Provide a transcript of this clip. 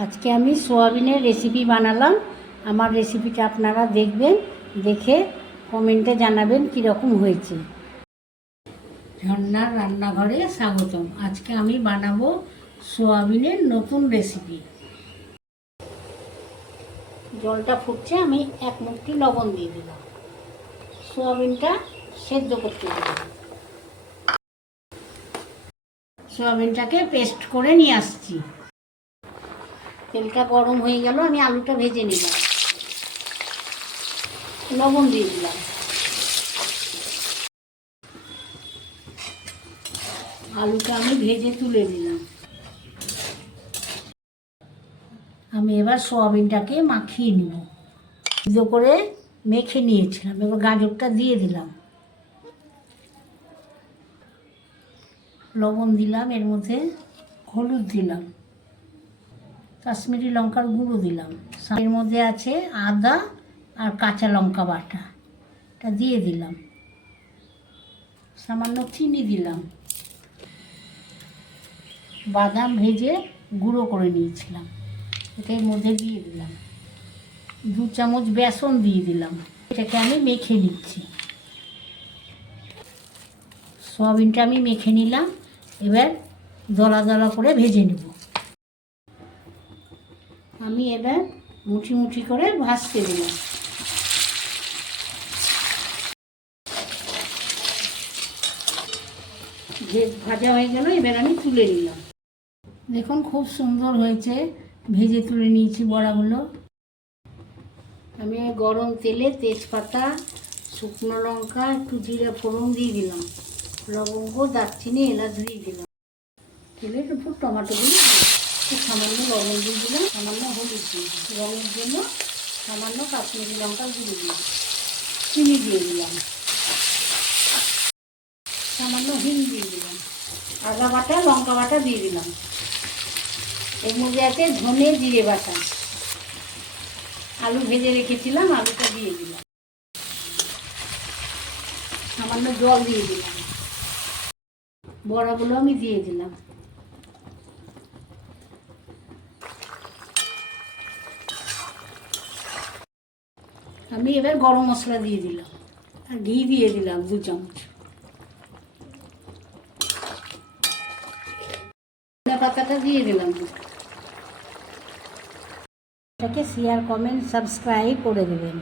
আজকে আমি সোয়াবিনের রেসিপি বানালাম। আমার রেসিপিটা আপনারা দেখবেন, দেখে কমেন্টে জানাবেন কীরকম হয়েছে। ঝর্ণার রান্নাঘরে স্বাগতম। আজকে আমি বানাবো সোয়াবিনের নতুন রেসিপি। জলটা ফুটছে, আমি এক মুঠি লবণ দিয়ে দিলাম। সোয়াবিনটা সেদ্ধ করতে দিলাম। সোয়াবিনটাকে পেস্ট করে নিয়ে আসছি। তেলটা গরম হয়ে গেল, আমি আলুটা ভেজে নিলাম। লবণ দিয়ে দিলাম। আলুটা আমি ভেজে তুলে নিলাম। আমি এবার সোয়াবিনটাকে মাখিয়ে নিব। সিদ্ধ করে মেখে নিয়েছিলাম, এবার গাজরটা দিয়ে দিলাম। লবণ দিলাম, এর মধ্যে হলুদ দিলাম, কাশ্মীরি লঙ্কার গুঁড়ো দিলাম। এর মধ্যে আছে আদা আর কাঁচা লঙ্কা বাটা, এটা দিয়ে দিলাম। সামান্য চিনি দিলাম। বাদাম ভেজে গুঁড়ো করে নিয়েছিলাম, এটা এর মধ্যে দিয়ে দিলাম। 2 চামচ বেসন দিয়ে দিলাম। এটাকে আমি মেখে নিচ্ছি। সয়াবিনটা আমি মেখে নিলাম, এবার দলা দলা করে ভেজে নেব। আমি এবার মুঠি মুঠি করে ভাজতে দিলাম। ভাজা হয়ে গেল, এবার আমি তুলে নিলাম। দেখুন খুব সুন্দর হয়েছে, ভেজে তুলে নিয়েছি বড়াগুলো। আমি গরম তেলে তেজপাতা, শুকনো লঙ্কা, একটু জিরে ফোড়ন দিয়ে দিলাম। লবঙ্গ, দারচিনি, এলাচ দিয়ে দিলাম। তেলের উপর টমেটোগুলো সামান্য লবণ দিয়ে দিলাম, সামান্য হলুদ দিয়ে দিলাম, রঙের জন্য সামান্য কাশ্মীরি লঙ্কার গুঁড়ো দিয়ে দিলাম, চিনি দিয়ে দিলাম, সামান্য হিং দিয়ে দিলাম, আদা বাটা, লঙ্কা বাটা দিয়ে দিলাম। এর মধ্যে আছে ধনে জিরে বাটা। আলু ভেজে রেখেছিলাম, আলুটা দিয়ে দিলাম। সামান্য জল দিয়ে দিলাম। বড়াগুলো আমি দিয়ে দিলাম। আমি এবার গরম মশলা দিয়ে দিলাম আর ঘি দিয়ে দিলাম 2 চামচ। ধনে পাতাটা দিয়ে দিলাম। এটাকে শেয়ার, কমেন্ট, সাবস্ক্রাইব করে দেবেন।